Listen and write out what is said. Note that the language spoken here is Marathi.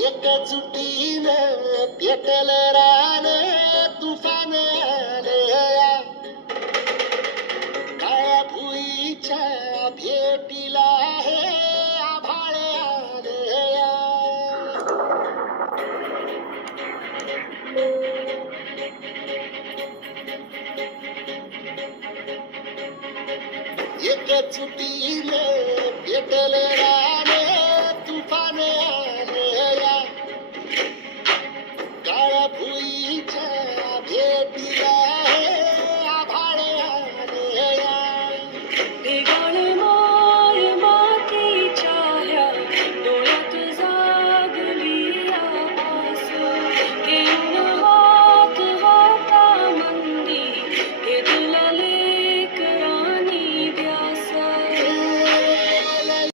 एका चुटीनं पेटलं रान, तुफान आलया काळ्या भुईच्या भेटीला हे आभाळ आलया. एक चुटी